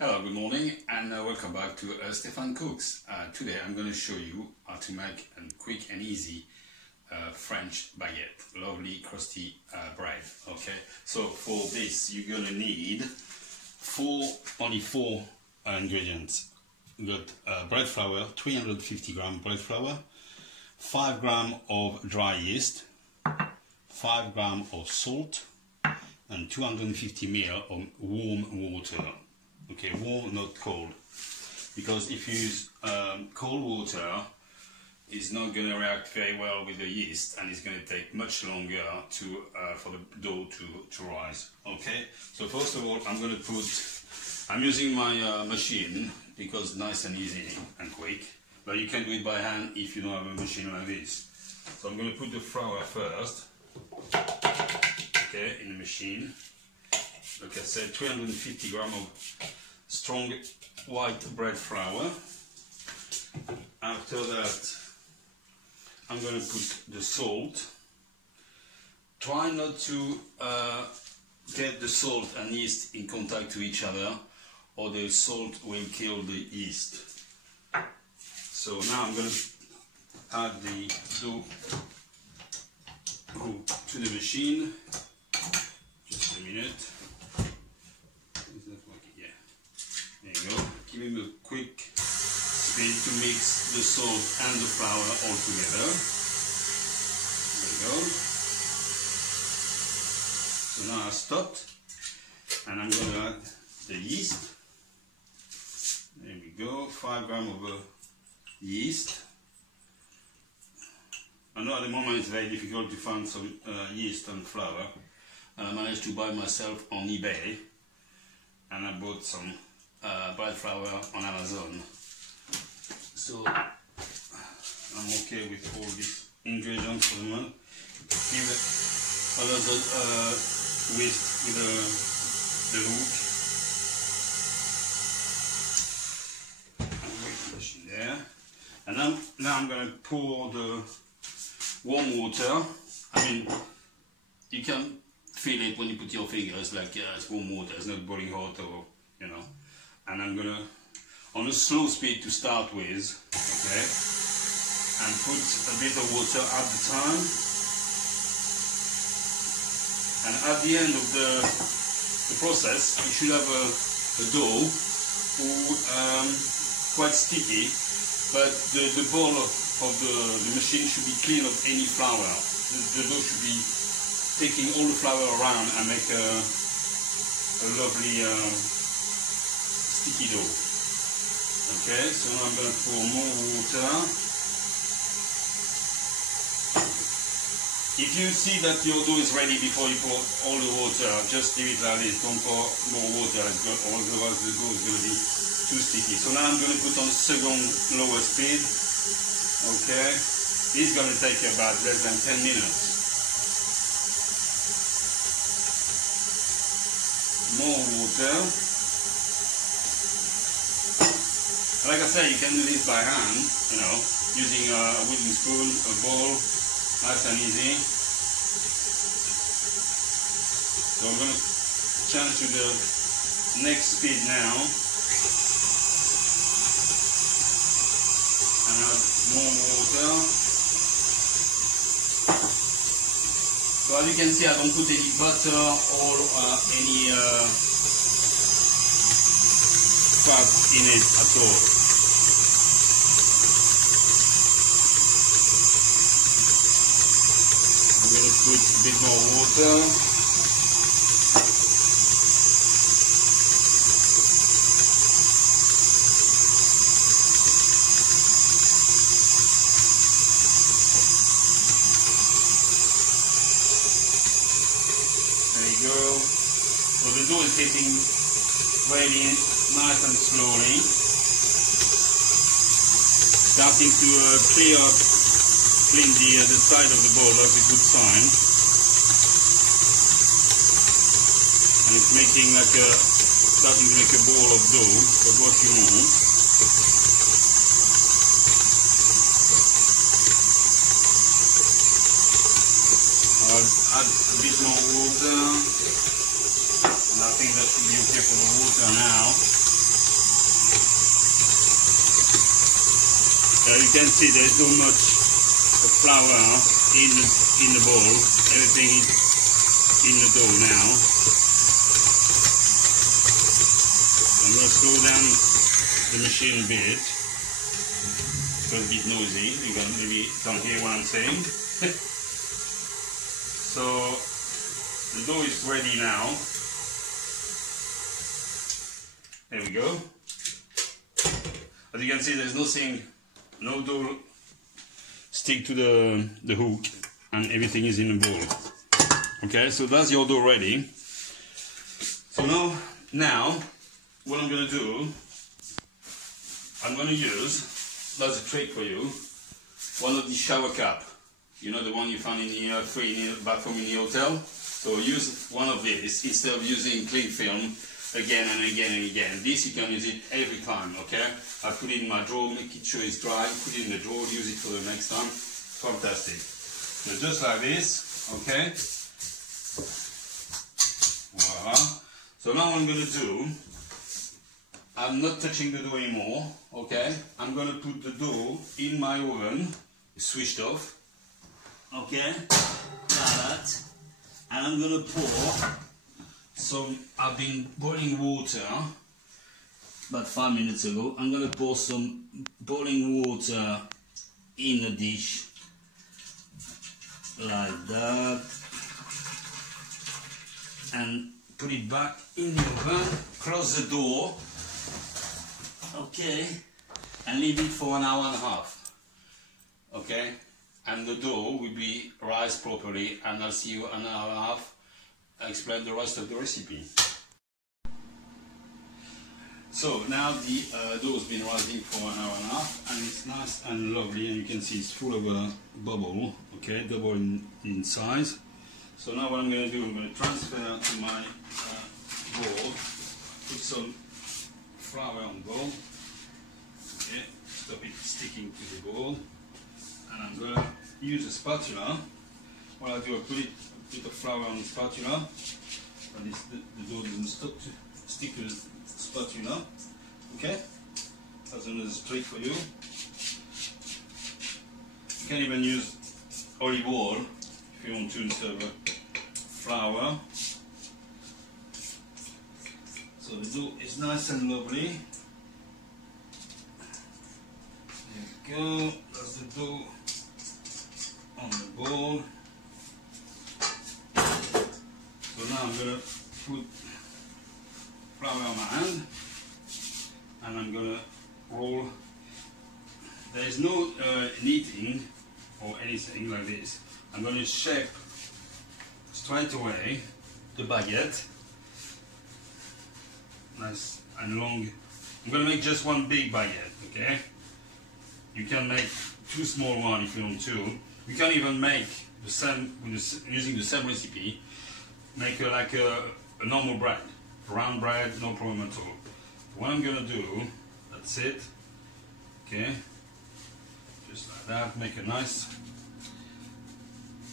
Hello, good morning, and welcome back to Stephan Cooks. Today I'm going to show you how to make a quick and easy French baguette, lovely crusty bread. Okay, so for this you're going to need only four ingredients. You got bread flour, 350 gram bread flour, 5 gram of dry yeast, 5 gram of salt, and 250 ml of warm water. Okay, warm, not cold, because if you use cold water, it's not going to react very well with the yeast, and it's going to take much longer for the dough to rise. Okay, so first of all, I'm using my machine because it's nice and easy and quick, but you can do it by hand if you don't have a machine like this. So I'm going to put the flour first, okay, in the machine. Like I said, 350 gram of strong white bread flour. After that, I'm going to put the salt. Try not to get the salt and yeast in contact to each other, or the salt will kill the yeast. So now I'm going to add the dough to the machine. Just a minute. There you go. Give him a quick spin to mix the salt and the flour all together. There you go. So now I stopped, and I'm going to add the yeast. There we go. 5 gram of yeast. I know at the moment it's very difficult to find some yeast and flour, and I managed to buy myself on eBay, and I bought some bread flour on Amazon. So I'm okay with all these ingredients for the moment. Give it another whisk with the hook. And push it there. And now I'm going to pour the warm water. I mean, you can feel it when you put your fingers, like it's warm water, it's not boiling hot, or you know. And I'm gonna, on a slow speed to start with, okay, and put a bit of water at the time. And at the end of the process, you should have a dough quite sticky, but the bowl of the machine should be clean of any flour. The dough should be taking all the flour around and make a lovely sticky dough. Okay, so now I'm going to pour more water. If you see that your dough is ready before you pour all the water, just leave it like this. Don't pour more water, otherwise the dough is going to be too sticky. So now I'm going to put on second lower speed. Okay, it's going to take about less than 10 minutes. More water. Like I said, you can do this by hand, you know, using a wooden spoon, a bowl, nice and easy. So I'm going to change to the next speed now, and add more water. So as you can see, I don't put any butter or any fat in it at all. I'm going to put a bit more water. There you go. So the dough is getting ready nice and slowly, starting to clean the side of the bowl. That's a good sign, and it's making like starting to make a ball of dough. That's what you want. I'll add a bit more water. And I think that should be okay for the water now. You can see there's so much flour in the bowl. Everything is in the dough now. I'm going to slow down the machine a bit. It's a bit noisy. You can maybe can't hear what I'm saying. So the dough is ready now. There we go. As you can see, there's nothing, no dough stick to the hook, and everything is in the bowl. Okay, so that's your dough ready. So now what I'm going to do, I'm going to use, that's a trick for you, one of the shower cap. You know, the one you found in the free in the bathroom in the hotel. So use one of these instead of using cling film again and again and again. This you can use it every time, okay? I put it in my drawer, make it sure it's dry, put it in the drawer, use it for the next time. Fantastic. So just like this, okay? Voila. So now what I'm going to do, I'm not touching the dough anymore, okay? I'm going to put the dough in my oven, switched off, okay? Like that. And I'm going to pour some, I've been boiling water about 5 minutes ago. I'm going to pour some boiling water in a dish like that and put it back in the oven, close the door, okay, and leave it for 1 hour and a half, okay, and the dough will be rised properly, and I'll see you in 1 hour and a half. I'll explain the rest of the recipe. So now the dough has been rising for 1 hour and a half, and it's nice and lovely, and you can see it's full of a bubble, okay, double in size. So now what I'm going to do, I'm going to transfer to my bowl, put some flour on the bowl, okay, stop it sticking to the bowl, and I'm going to use a spatula. What I do, I put the flour on the spatula, and the dough doesn't stick to the spatula, okay? That's another trick for you. You can even use olive oil if you want to instead of flour. So the dough is nice and lovely. There we go, that's the dough on the bowl. So now I'm going to put flour on my hand, and I'm going to roll. There is no kneading or anything like this. I'm going to shape straight away the baguette, nice and long. I'm going to make just one big baguette, okay? You can make 2 small ones if you want to. You can even make the same, using the same recipe, make like a normal bread. Round bread, no problem at all. What I'm gonna do, that's it, okay, just like that, make a nice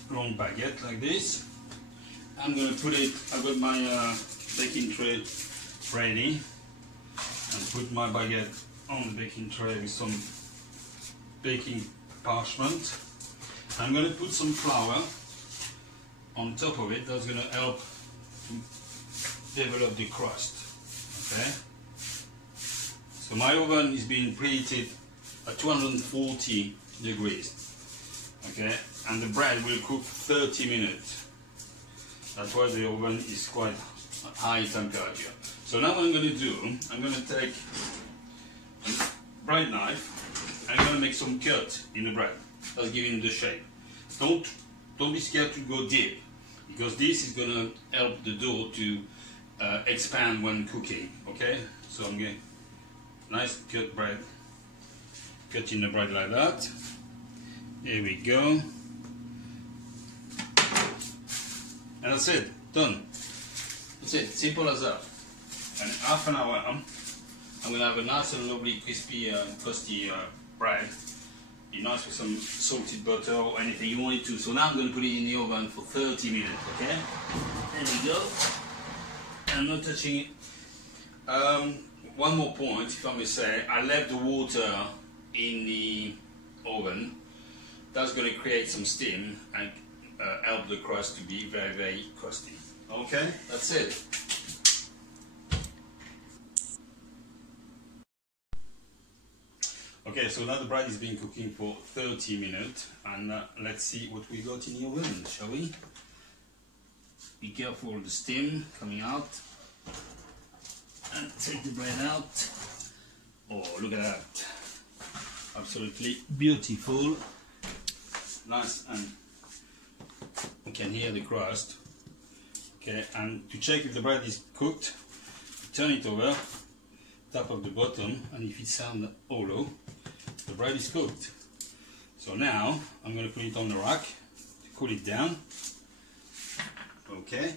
long baguette like this. I'm gonna put it, I've got my baking tray ready, and put my baguette on the baking tray with some baking parchment. I'm gonna put some flour on top of it. That's gonna help to develop the crust, okay? So my oven is being preheated at 240 degrees, okay? And the bread will cook 30 minutes. That's why the oven is quite high temperature. So now what I'm going to do, I'm going to take a bread knife, and I'm going to make some cut in the bread. That's giving the shape. Don't be scared to go deep, because this is going to help the dough to expand when cooking, okay? So I'm getting nice cut bread, cutting the bread like that. There we go. And that's it, done. That's it, simple as that. And in half an hour, I'm going to have a nice and lovely crispy, crusty bread. Be nice with some salted butter or anything you want it to. So now I'm going to put it in the oven for 30 minutes, okay? There we go. I'm not touching it. One more point, if I may say, I left the water in the oven. That's going to create some steam and help the crust to be very, very crusty. Okay, that's it. Okay, so now the bread is being cooking for 30 minutes, and let's see what we got in the oven, shall we? Be careful of the steam coming out. And take the bread out. Oh, look at that. Absolutely beautiful. Nice, and you can hear the crust. Okay, and to check if the bread is cooked, turn it over, tap of the bottom, and if it sounds hollow, the bread is cooked. So now I'm going to put it on the rack to cool it down. Okay,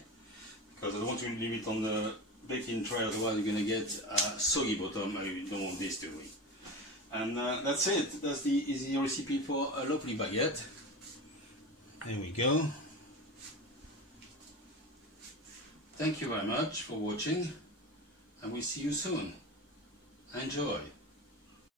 because I don't want to leave it on the baking tray, otherwise you're going to get a soggy bottom. I don't want this to be. And that's it. That's the easy recipe for a lovely baguette. There we go. Thank you very much for watching, and we'll see you soon. Enjoy.